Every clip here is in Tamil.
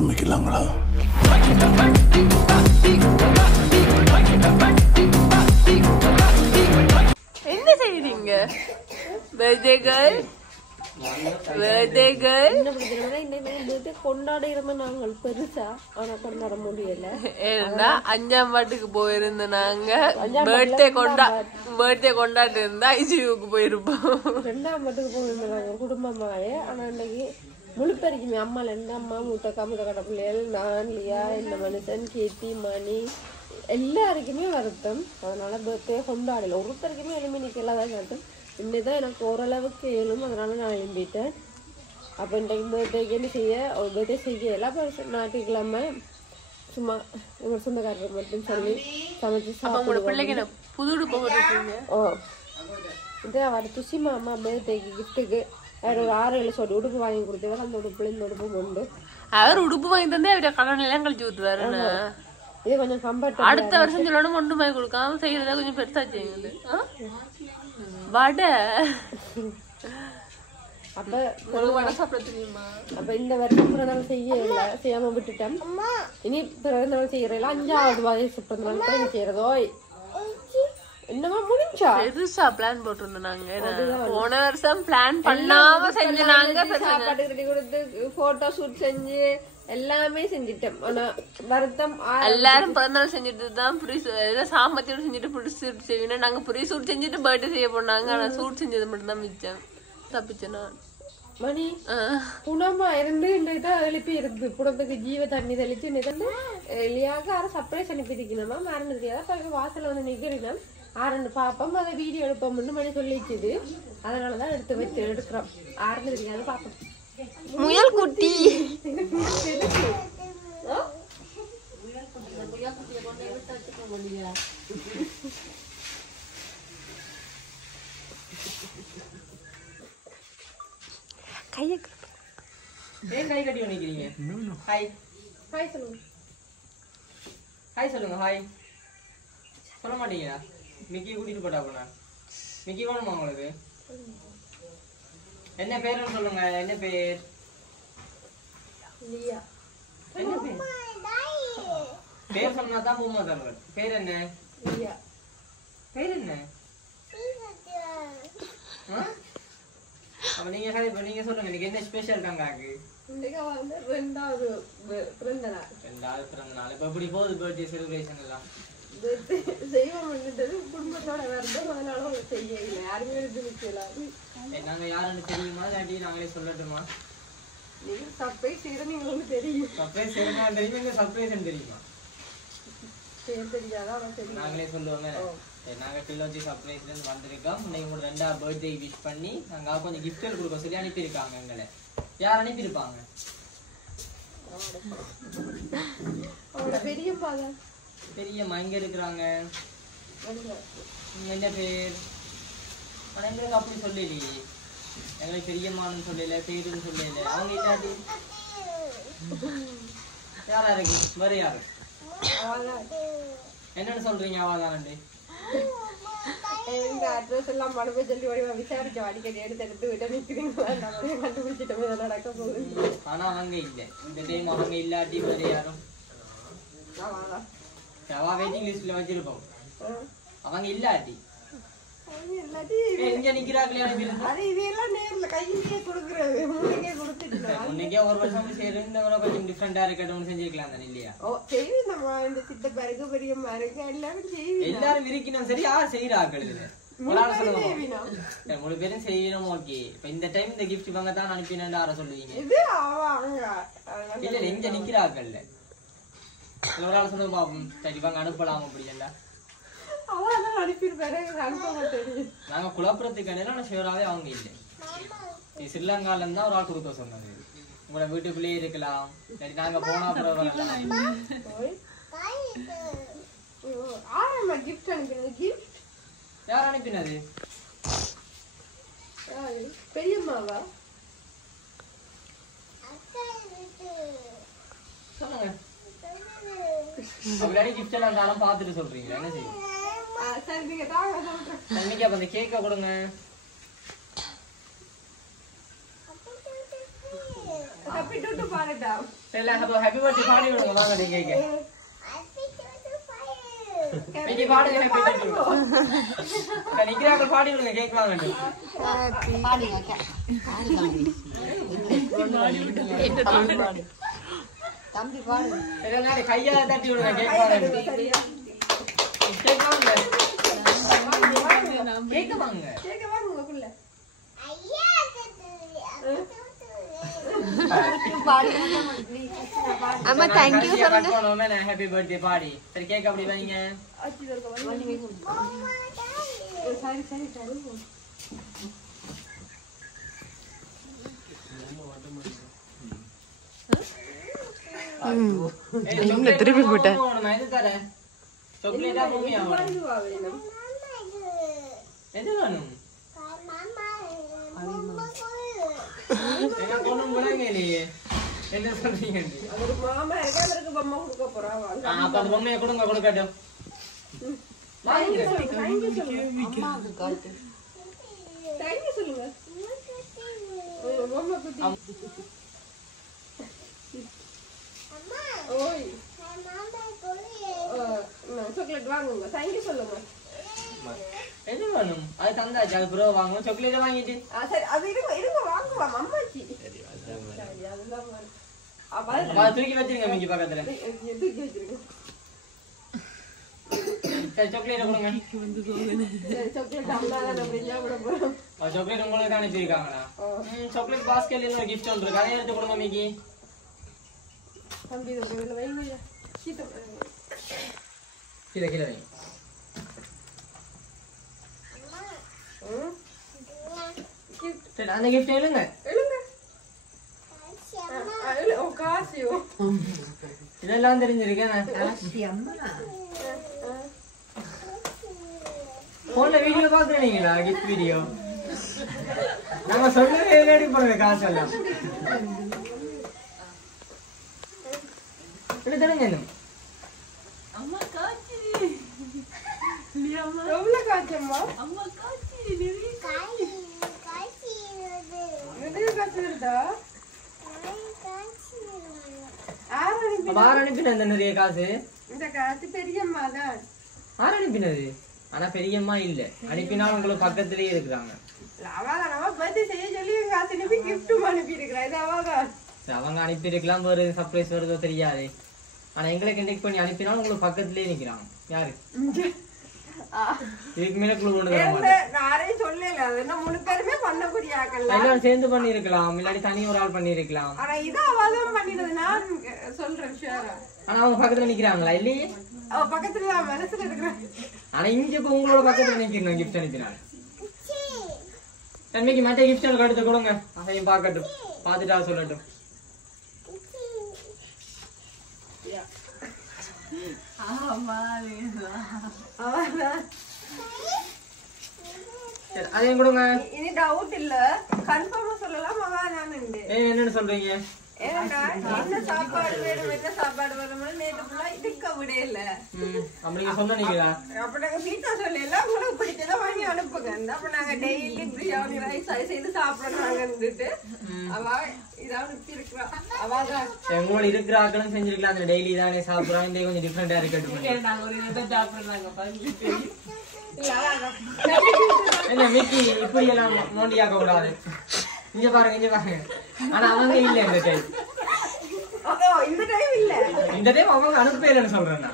ஆரம்பிக்கலாங்களா? என்ன செய்றீங்க? பர்த்டே கேர்ள் கொண்டாடுறோம் நாங்கள் பெருசா ஆனா கொண்டாட முடியல. ஏன்னா 5ஆம் வாட்டுக்கு போயிருந்த நாங்க பர்த்டே கொண்டாட்டு இருந்தா ஐசியூக்கு போயிருப்போம். 2ஆம் வாட்டுக்கு போயிருந்தோம் நாங்க குடும்பமாவே. ஆனா இன்னைக்கு முழுப்பெருக்குமே அம்மால இருந்து அம்மா மூத்தக்கா மூத்தக்கட்ட பிள்ளைகள் நான் லியா இந்த மனுஷன் கீர்த்தி மணி எல்லாருக்குமே வருத்தம். அதனால பர்த்டே கொண்டாடல. ஒருத்தருக்குமே எலும்பி நிக்கலாம் தான். இன்னைதான் எனக்கு ஓரளவுக்கு ஏழும். அதனால நான் எழும்பிட்டேன். அப்போ இன்றைக்கு பர்த்டேக்கு என்ன செய்ய ஒரு பர்த்டே செய்யல. அப்போ ஞாயிற்றுக்கிழமை சும்மா எங்கள் சொந்தக்காரர் மட்டும் சொல்லி சமைச்சு சாப்பிடுவோம். புது உடுப்பு போட்டுருக்கீங்க? ஓ இது அவர் துசிமா அம்மா பர்த்டேக்கு கிஃப்ட்டுக்கு அவர் ஒரு 6-7 சொட்டு உடுப்பு வாங்கி கொடுத்தவர். அந்த உடுப்புல இந்த உடுப்பும் உண்டு. அவர் உடுப்பு வாங்கி தந்தே அவரை கடன் எல்லாம் கழிச்சு விட்டுருவாரு. இது கொஞ்சம் கம்ஃபர்ட். அடுத்த வருஷம் சொல்லணும் ஒன்று வாங்கி கொடுக்காம செய்யறதா கொஞ்சம் பெருசா செய்யுது. வடை அப்ப வடை சாப்பிட தெரியுமா? அப்ப இந்த வருஷம் பிறந்தநாள் செய்யாம விட்டுட்டேன். இனி பிறந்தநாள் செய்யறதுல 5ஆவது வயசு பிறந்தநாள் தான் செய்யறதோ என்னமா முடிஞ்சா பெருசா பிளான் போட்டிருந்தோம் நாங்க. போன வருஷம் பிளான் பண்ணாம செஞ்சு நாங்க சாப்பாடு ரெடி கொடுத்து போட்டோ ஷூட் செஞ்சு எல்லாமே செஞ்சுட்டோம். ஆனா வருத்தம் எல்லாரும் பிறந்தநாள் செஞ்சுட்டு தான் சாமத்தியோட செஞ்சுட்டு புடி சூட் செய்யணும். நாங்க புரி சூட் செஞ்சுட்டு பர்த்டே செய்ய போனாங்க. ஆனா சூட் செஞ்சது மட்டும் தான் மிச்சம். தப்பிச்சேனா மணி புனமா இருந்து இன்றைக்குதான் எழுப்பி இருக்கு. புனத்துக்கு ஜீவ தண்ணி தெளிச்சு இன்னைக்கு லியாக சர்ப்ரைஸ் அனுப்பியிருக்கணுமா மறந்து தெரியாத வாசல வந்து நிக்கிறோம். 6 பாப்போம் அதை வீடியோ எடுப்போம்னு மணி சொல்லிச்சுது. அதனாலதான் எடுக்கிறோம். 6 தெரியாது பாப்போம். முயல் குட்டி கையை கை கட்டி நிக்கிறீங்க. ஹாய் ஹாய் சொல்லுங்க. ஹாய் சொல்லுங்க. ஹாய் சொல்ல மாட்டீங்களா? மிக்கி கூட்டிட்டு போட்டா போனா மிக்கி வேணுமா உங்களுக்கு? என்ன பேருன்னு சொல்லுங்க. என்ன பேர்? லியா. என்ன பேர்? பேர் சொன்னா தான் பூமா தருவார். பேர் என்ன? லியா. பேர் என்ன? அப்ப நீங்க சொல்லுங்க. இன்னைக்கு என்ன ஸ்பெஷல் கங்காக்கு? ரெண்டாவது பிறந்த நாள். இப்ப எப்படி போகுது பர்த்டே செலிப்ரேஷன் எல்லாம்? செய்வோம் குடும்பத்தோட வரணும். அதனால செய்ய இல்லை. யாருமே எடுத்து நிற்கலாது. நாங்க யாருன்னு தெரியுமா? இல்லாட்டி நாங்களே சொல்லட்டுமா? நீங்க சர்ப்ரைஸ் செய்யற நீங்களுக்கு தெரியும். சர்ப்ரைஸ் செய்யறதா தெரியும். சர்ப்ரைஸ் தெரியுமா? தெரியாதான் தெரியும். நாங்களே சொல்லுவோங்க. நாங்க கிலோஜி சர்ப்ரைஸ்ல இருந்து வந்திருக்கோம். இன்னைக்கு உங்களோட 2ஆவது பர்த்டே விஷ் பண்ணி நாங்க கொஞ்சம் கிஃப்ட்கள் கொடுக்க சொல்லி அனுப்பியிருக்காங்க. எங்களை யார் அனுப்பியிருப்பாங்க? பெரியம்மா இங்க இருக்கிறாங்க. என்ன பேர்? எங்களுக்கு அப்படி சொல்லலையே. எங்களுக்கு பெரியம்மான்னு சொல்லல, பேருன்னு சொல்லல. அவங்க இல்லாட்டி யாரா இருக்கு? வேற யாரு? என்னன்னு சொல்றீங்க? அவதானே அட்ரஸ் எல்லாம் மனமே சொல்லி விசாரிச்சோம். அடிக்கடி எடுத்து விட்டு நிற்கிறீங்களா கண்டுபிடிச்சிட்டோம் நடக்க போகுது. ஆனா அவங்க இல்ல. இந்த டைம் அவங்க இல்லாட்டி வேற யாரும் வெயிட்டிங் லிஸ்ட்ல வச்சிருப்போம். அவங்க இல்லாட்டி இங்க நிக்கிறாங்களே. முன்னைக்கே ஒரு வருஷம் சரி இந்த கொஞ்சம் டிஃபரெண்டா இருக்கட்டும் செஞ்சிருக்கலாம் தானே இல்லையா? எல்லாரும் இருக்கணும். சரி யார் செய்யறாங்க? மூணு பேரும் செய்யணும். ஓகே. இப்ப இந்த டைம் இந்த கிஃப்ட் இவங்க தான் அனுப்பினு யார சொல்லுவீங்க? இல்ல இங்க நிக்கிறாங்கல்ல. ஒரு ஆள் சொல்லுங்க பாப்போம். சரி இவங்க அனுப்பலாம் அப்படின்னா நாங்க குழப்பறதுக்கு ஷிவராவே அவங்க இல்லை. ஸ்ரீலங்கால இருந்தா ஒரு ஆள் கொடுக்க சொன்னது. உங்களோட வீட்டுக்குள்ளேயே இருக்கலாம். சரி நாங்க போனா அப்புறம் யார் அனுப்பினது? பெரியம்மாவா? சொல்லுங்க. அப்படியே கிஃப்ட் எல்லாம் இருந்தாலும் பாத்துட்டு சொல்றீங்க. என்ன செய்யும்? அந்த கேக்க கொடுங்க. தப்பிட்டு பாரு வேண்டாம். இல்ல அப்ப ஹேப்பி பர்த்டே பாடி விடுங்க வாங்க நீ கேக்க நீங்க பாடுங்க ஹேப்பி பர்த்டே நிக்கிறாங்க பாடி விடுங்க கேக் வாங்க தம்பி பாடு. இல்ல கையால தட்டி விடுங்க கேக் வாங்க கேக் வாங்க கேக் வாங்க கேக்க வாங்க உங்களுக்குள்ள. அம்மா தேங்க் யூ சொல்லுங்க ஹேப்பி பர்த்டே பாடி சரி கேக் அப்படி வைங்க சரி சரி சரி. என்ன திருப்பி போட்ட சாக்லேட்டா மம்மியா இதுவா வேணும்? எது வேணும் என்ன கொணும் போறீங்களே என்ன சொல்றீங்க ஒரு மாமா இருக்கா அவருக்கு பொம்மை கொடுக்க போறா வாங்க. அப்ப அந்த பொம்மையை கொடுங்க கொடுக்கட்டும் வாங்க தேங்க்யூ சொல்லுங்க. அம்மாவுக்கு காட்டு. தேங்க்யூ சொல்லுங்க. பொம்மை குட்டி. அம்மா ஓய் சாக்லேட் வாங்குங்க. தேங்க்யூ சொல்லுங்க. எது வேணும் அது தந்தாச்சு அது ப்ரோ வாங்குவோம் சாக்லேட் வாங்கிட்டு சரி அது இருங்க இருங்க வாங்குவாம் அம்மாச்சி. சரி அதுதான் அப்ப தூக்கி வச்சிருங்க மிக்கி பக்கத்துல தூக்கி வச்சிருங்க. சரி சாக்லேட் கொடுங்க சரி சாக்லேட் அம்மா தான் நம்ம சாப்பிட போறோம். சாக்லேட் உங்களுக்கு தான் அனுப்பியிருக்காங்களா சாக்லேட் பாஸ்கெட்ல இருந்து ஒரு கிஃப்ட் ஒன்று இருக்கு அதை எடுத்து கொடுங்க மிக்கி தம்பி இதில் வைங்க. கீழே கீழே கீழே வைங்க சரி அந்த கிஃப்ட் எழுங்க எழுங்க. ஓ காசியோ இதெல்லாம் தெரிஞ்சிருக்கேன் போன்ல வீடியோ பாக்குறீங்களா கிஃப்ட் வீடியோ நம்ம சொன்னதே ரெடி பண்ணுங்க காசு எல்லாம் தெரிஞ்சு அம்மா காச்சி எவ்வளவு காய்ச்சம்மா? அம்மா காச்சி நிறைய காய்ச்சி வருதா? யார் அனுப்பினது நிறைய காசு இந்த காசு பெரியம்மா தான். யார் அனுப்பினது ஆனா பெரியம்மா இல்ல அனுப்பினா உங்களுக்கு பக்கத்திலேயே இருக்கிறாங்க அவதான் நம்ம பர்த்டே செய்ய சொல்லி எங்க காசு அனுப்பி கிஃப்டும் அனுப்பி இருக்கிறா. இது அவதான் அவங்க அனுப்பி இருக்கலாம் வருது சர்ப்ரைஸ் வருதோ தெரியாது ஆனா எங்களை கண்டெக்ட் பண்ணி அனுப்பினாலும் உங்களுக்கு பக்கத்திலேயே நிக்கிறாங்க யாரு இதுக்கு மேல குழு கொண்டு வர மாட்டேன் யாரையும் சொல்லல. அது என்ன மூணு பேருமே பண்ணக்கூடிய ஆக்கல. எல்லாரும் சேர்ந்து பண்ணிருக்கலாம் இல்லாட்டி தனி ஒரு ஆள் பண்ணிருக்கலாம் ஆனா இது அவதான் பண்ணினது. நான் சொல்றேன் ஷியரா. ஆனா அவங்க பக்கத்துல நிக்கிறாங்களா இல்லையே அவ பக்கத்துல நான் மனசுல இருக்கிறேன். ஆனா இங்க இப்ப உங்களோட பக்கத்துல நிக்கிறேன் கிஃப்ட் அனுப்பினாங்க தன்மைக்கு மற்ற கிஃப்ட் எனக்கு எடுத்து கொடுங்க அதையும் பார்க்கட்டும் பார்த்துட்டா சொல்லட்டும் சரி அதையும் கொடுங்க இனி டவுட் இல்ல கன்ஃபார்மா சொல்லலாம் மகா நான் என்னன்னு சொல்றீங்க என்ன சாப்பாடு வேணும் என்ன சாப்பாடு வேணும்னு நேற்று ஃபுல்லா இதுக்க விட இல்ல அப்படிங்க சொன்னீங்களா அப்ப நாங்க பீட்சா சொல்லல உங்களுக்கு பிடிச்சதை வாங்கி அனுப்புங்க அப்ப நாங்க டெய்லி பிரியாணி ரைஸ் செய்து சாப்பிடறாங்க இருந்துட்டு அவ இதான் அனுப்பி இருக்கிறா அவதான் உங்களோட இருக்கிற ஆக்களும் செஞ்சிருக்கலாம் அந்த டெய்லி தானே சாப்பிடுறாங்க கொஞ்சம் டிஃப்ரெண்டா இருக்கட்டும் நாங்க ஒரு இதை சாப்பிடுறாங்க என்ன மிக்கி இப்படி எல்லாம் நோண்டியாக்க கூடாது இங்க பாருங்க ஆனா அவங்க இல்ல இந்த டைம் இந்த டைம் இல்ல இந்த டைம் அவங்க அனுப்பலைன்னு சொல்றேன்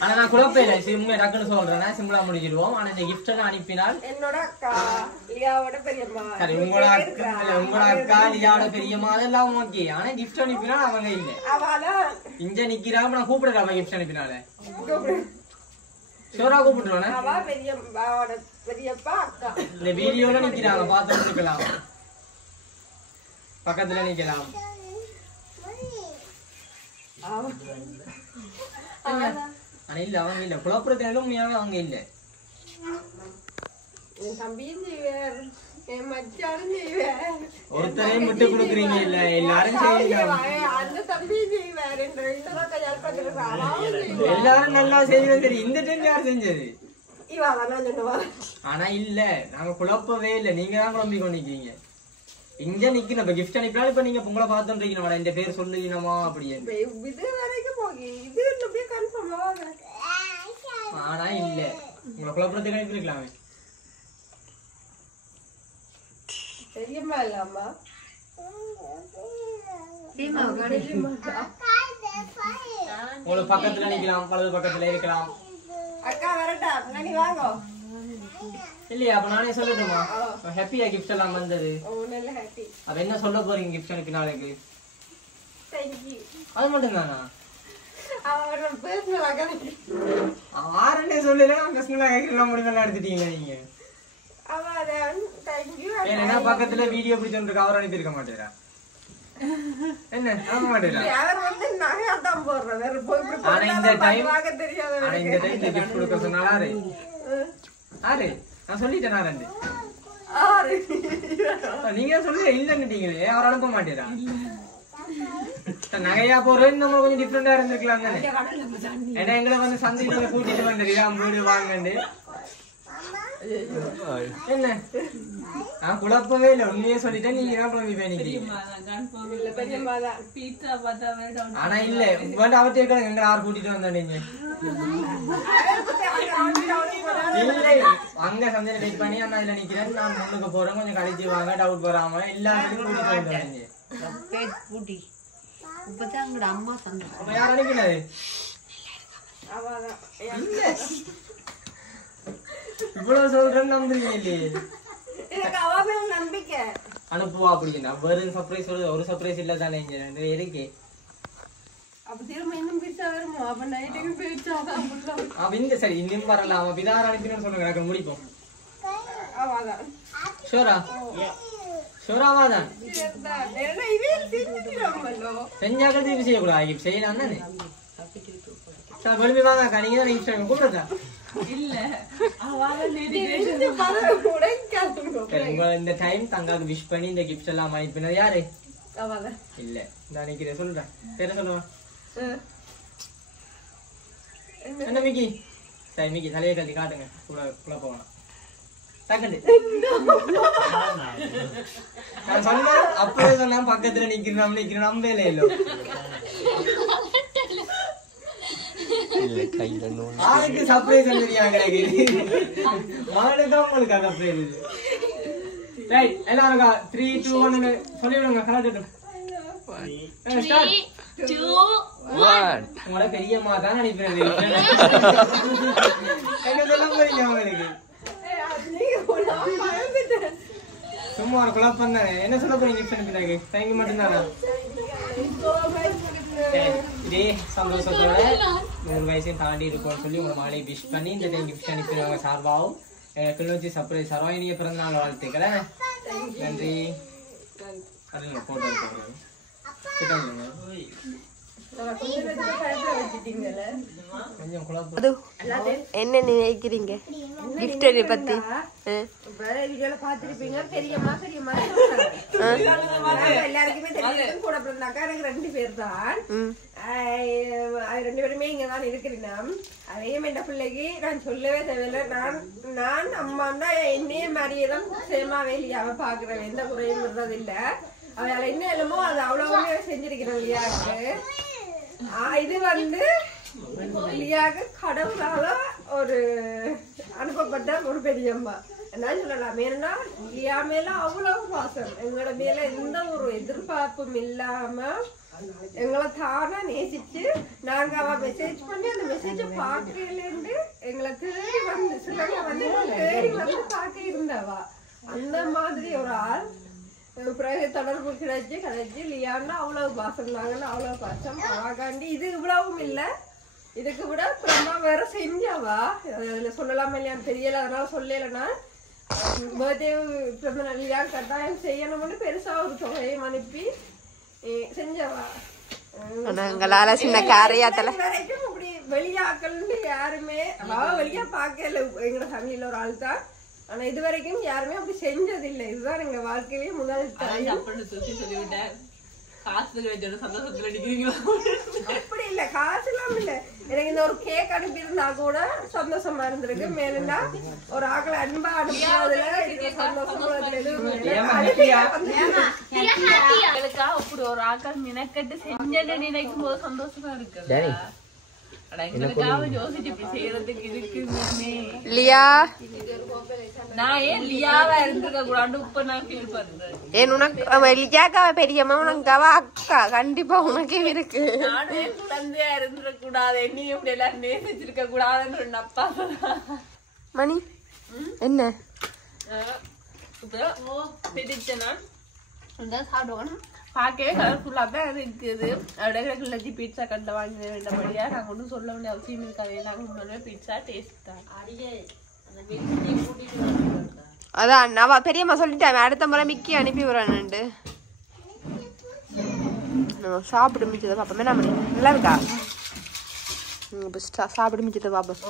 ஆனா நான் குழப்பம் சிம்மை டக்குன்னு சொல்றேன் சிம்பிளா முடிச்சிடுவோம் ஆனா இந்த கிஃப்ட் எல்லாம் அனுப்பினால் என்னோட அக்கா லியாவோட பெரியம்மா சரி உங்களோட அக்கா லியாவோட பெரியம்மா அதெல்லாம் ஓகே ஆனா கிஃப்ட் அனுப்பினா அவங்க இல்ல அவதான் இங்க நிக்கிறாங்க நான் கூப்பிடுறேன் கிஃப்ட் அனுப்பினால ஷோரா கூப்பிட்டுருவானே அவ பெரியம்மாவோட பெரியப்பா அக்கா இந்த வீடியோல நிக்கிறாங்க பார்த்து நிக்கலாம் பக்கத்துல நிக்கலாம் ஆனா இல்ல அவங்க இல்ல குழப்பறதுல உண்மையாவே அவங்க இல்ல என் தம்பியும் செய்வார் என் மச்சானும் செய்வார் ஒருத்தரையும் விட்டு கொடுக்குறீங்க இல்ல எல்லாரும் செய்யலாம் அந்த தம்பியும் செய்வார் எல்லாரும் நல்லா செய்வது சரி இந்த டைம் யார் செஞ்சது இவா சொன்னவா ஆனா இல்ல நாங்க குழப்பவே இல்ல நீங்க தான் குழம்பி கொண்டிருக்கீங்க இங்க நிக்கணும் இப்ப கிஃப்ட் அனுப்பினாலும் இப்ப நீங்க உங்களை பார்த்துட்டு இந்த பேர் சொல்லுவீனமா அப்படியே இது வரைக்கும் போகி இது அப்படியே கன்ஃபார்மா ஆனா இல்ல உங்களை குழப்பத்துக்கு அனுப்பிருக்கலாமே தெரியுமா இல்லாமா உங்களுக்கு பக்கத்துல நிக்கலாம் வலது பக்கத்துல இருக்கலாம் அக்கா வரட்டா நீ வாங்க இல்லையா அப்ப நானே சொல்லட்டுமா ஹாப்பியா கிஃப்ட் எல்லாம் வந்தது நல்ல ஹாப்பி அப்ப என்ன சொல்ல போறீங்க கிஃப்ட் அனுப்பி நாளைக்கு தேங்க்யூ அது மட்டும் தானா அவரோட பேசுறாங்க ஆரண்டே சொல்லல பர்சனலா கேட்கலாம் முடியல எடுத்துட்டீங்க நீங்க அவன் தேங்க்யூ ஏன்னா பக்கத்துல வீடியோ பிடிச்சிட்டு அவர் அனுப்பி இருக்க மாட்டேறா என்ன ஆக மாட்டேறா அவர் வந்து நகையா தான் போடுற வேற போய் இப்படி ஆனா இந்த டைம் வாங்க தெரியாத ஆனா இந்த டைம் கிஃப்ட் கொடுக்க சொன்னாரு ஆறு நான் சொல்லிட்டேன் நான் ரெண்டு நீங்க சொல்ல இல்லன்னுட்டீங்களே அவர் அனுப்ப மாட்டேறா நகையா போறேன்னு நம்ம கொஞ்சம் டிஃபரெண்டா இருந்திருக்கலாம் தானே ஏன்னா எங்களை வந்து சந்தையில கூட்டிட்டு வந்துருக்கா மூடு வாங்கண்டு என்ன நான் குழப்பவே இல்லை உண்மையே சொல்லிட்டேன் நீங்க தான் குழம்பி பண்ணிக்கிறீங்க ஆனா இல்ல வேண்டாம் அவர்கிட்ட இருக்காங்க எங்களை யார் கூட்டிட்டு வந்தா நீங்க இல்ல அங்க சந்தையில வெயிட் பண்ணி நான் இதுல நிக்கிறேன் நான் முன்னுக்கு போறேன் கொஞ்சம் கழிச்சு வாங்க டவுட் போறாம எல்லாத்தையும் கூட்டிட்டு வந்தாங்க அம்மா சொன்ன யார் அனுப்பினாரு இவ்வளவு சொல்றேன்னு நம்புறீங்க இல்லையே நம்பிக்கை அனுப்புவா அப்படின்னா வெறும் சர்ப்ரைஸ் ஒரு சர்ப்ரைஸ் இல்ல தானே இருக்கு அப்ப திரும்ப இன்னும் பிரிச்சா வருமோ அப்ப நைட்டுக்கு பிரிச்சா அப்ப இந்த சரி இன்னும் வரல அவன் பிதார அனுப்பினு சொன்னாங்க எனக்கு முடிப்போம் ஷோரா ஷோராவாதான் செஞ்சாக்கள் திருப்பி செய்யக்கூடாது செய்யலாம் தானே விரும்பி வாங்க நீங்க தான் இன்ஸ்டாகிராம் கூப்பிடுறதா இந்த டைம் தங்காக்கு விஷ் பண்ணி இந்த கிஃப்ட் எல்லாம் அனுப்பினது யாரு இல்ல நான் நிக்கிறேன் சொல்றேன் பேர சொல்லுவேன் என்ன மிக்கி சரி மிக்கி தலையை கட்டி காட்டுங்க குழப்ப வேணாம் டக்குண்டு நான் சொன்னேன் அப்பவே சொன்னா பக்கத்துல நிக்கிறேன் நம்பவே இல்லை ஆளுக்கு சர்ப்ரைஸ் வந்துருக்காங்க உங்களுக்கு சர்ப்ரைஸ் ரைட் எல்லாரும் 3 2 1 சொல்லிடுங்க கலாட்டட்டும் உங்களோட பெரியம்மா தான் நினைப்பேன் என்ன சொல்ல போறீங்க அவங்களுக்கு சும்மா ஒரு குழப்பம் தானே என்ன சொல்ல போறீங்க கிஃப்ட் அனுப்பினாங்க தேங்க்யூ மட்டும்தானா இதே சந்தோஷத்தோட 100 வயசையும் தாண்டி இருக்கும்னு சொல்லி உங்க மாலை விஷ் பண்ணி இந்த டைம் கிஃப்ட் அனுப்பிடுவாங்க சார்பாகவும் கிளிநொச்சி சர்ப்ரைஸ் சரவாயினிய பிறந்த நாள் வாழ்த்துக்களை நன்றி அதுல போட்டோ கொஞ்சம் குழப்பம் என்ன நினைக்கிறீங்க கிஃப்ட் பத்தி பாத்துருப்பீங்க பெரியம்மா பெரியம்மா எல்லாருக்குமே தெரியும் கூட பிறந்தாக்கா எனக்கு 2 பேர் தான் 2 பேருமே இங்கதான் இருக்கிறேன் அதையும் என் பிள்ளைக்கு நான் சொல்லவே தேவையில்லை நான் அம்மா தான் என்னையே மாதிரியேதான் சேமா வேலையாவ பாக்குறேன் எந்த குறையும் இருந்தது இல்ல அவளால என்ன இல்லமோ அது அவ்வளவுமே செஞ்சிருக்கிறேன் இல்லையாக்கு இது வந்து இல்லையாக கடவுளால ஒரு அனுப்பப்பட்ட ஒரு பெரியம்மா என்ன சொல்லலாம் ஏன்னா லியா மேல அவ்வளவு பாசம் எங்களோட மேல எந்த ஒரு எதிர்பார்ப்பும் இல்லாம எங்களை தானா நேசிச்சு நாங்க அவ மெசேஜ் பண்ணி அந்த மெசேஜ பாக்கலேருந்து எங்களை தேடி வந்து சிலங்க வந்து தேடி வந்து பாக்க இருந்தவா அந்த மாதிரி ஒரு ஆள் தொடர்பு கிடைச்சு லியான்னா அவ்வளவு பாசம் நாங்கன்னா அவ்வளவு பாசம் அவாகாண்டி இது இவ்வளவும் இல்ல இதுக்கு விட பிரம்மா வேற செஞ்சவா அதுல சொல்லலாமா இல்லையான்னு தெரியல அதனால சொல்லலைன்னா பர்த்டே பிறந்த லியா கட்டாயம் செய்யணும்னு பெருசா ஒரு தொகையும் அனுப்பி செஞ்சவா வரைக்கும் அப்படி வெளியாக்கள் யாருமே வெளியா பாக்கல எங்களோட ஃபேமிலியில ஒரு ஆள் தான் ஆனா இது வரைக்கும் யாருமே அப்படி செஞ்சது இல்லை இதுதான் எங்க வாழ்க்கையிலேயே முதல் காசு கிடைச்ச சந்தோஷத்துல அடிக்கிறீங்களா? அப்படி இல்ல, காசு எல்லாம் இல்ல. எனக்கு இந்த ஒரு கேக் அனுப்பி இருந்தா கூட சந்தோஷமா இருந்திருக்கு. மேலா ஒரு ஆக்களை அன்பா அனுப்புறதுல சந்தோஷமா எங்களுக்கா அப்படி ஒரு ஆக்கள் நினைக்கட்டு செஞ்சு நினைக்கும் போது சந்தோஷமா இருக்கு. எங்களுக்காக யோசிச்சு இப்படி செய்யறதுக்கு இருக்குமே. லியா, நான் ஏன் லியாவா இருந்திருக்க கூடாது இப்ப நான் ஃபீல் பண்றேன். ஏன் உனக்கு லியாக்காவ பெரியம்மா, உனக்கு அக்கா கண்டிப்பா உனக்கே இருக்கு. நானே குழந்தையா இருந்துட கூடாது, என்னையும் இப்படி எல்லாரும் நேசிச்சிருக்க கூடாதுன்னு அப்பா மணி என்ன பிடிச்சனா சாப்பிடுவோம். பார்க்கவே கலர்ஃபுல்லா தான் இருக்குது. அப்படியே கிளச்சி பீட்சா கண்ட வாங்கி வேண்டபடியா நாங்க ஒன்றும் சொல்ல வேண்டிய அவசியம் இருக்காது. நாங்க உண்மையிலே பீட்சா டேஸ்ட் தான். அதான் நான் பெரியம்மா சொல்லிட்டேன், அடுத்த முறை மிக்கி அனுப்பி விடுறானுண்டு. சாப்பிட்டு மிச்சதை பாப்போமே. நம்ம நல்லா இருக்கா? சாப்பிட்டு மிச்சத்தை பாப்போம்.